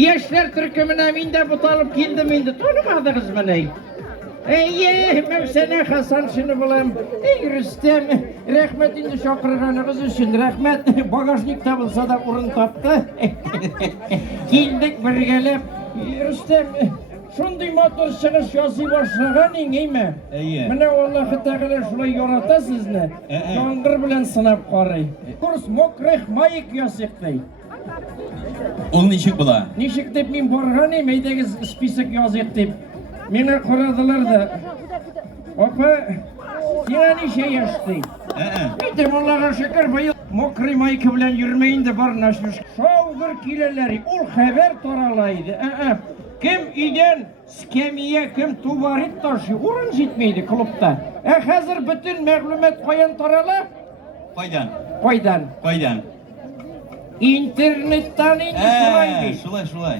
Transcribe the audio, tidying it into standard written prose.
Yaşlar Türk'ümüne minde butalım kildim indi. Tanımadınız mı ney? Mevsene Hasan şunu bulayım. Rüstem, rahmet indi şakırganınız için. Rahmet, bagajnikte bulsa da urun taptı. Kildik bir gelip. Rüstem, şunday motor çıkış yazı başlagan mi? İyi. Mene Allah'ı Teala şulay yorata sizni. Yangır bilen sınap qaray. Kurs mokreh mayık yazıqday. Onun işi bula. Nişik dep men borgan emeydagi spisek yazık dep. Meni qaradılar da. Opa, yani şey yaştı. Bitim Allah'a şükür bayıl. Mokri mayık bilen yürümeyin de var naşmış. Şovgur kileleri ol haber toralaydı. Kim iden skemiye, kim tuvarit taşı urun jitmeydi klubda. Hazır bütün məlumat koyan torala. Koydan. İnternetten indi şulaydı. Şulay.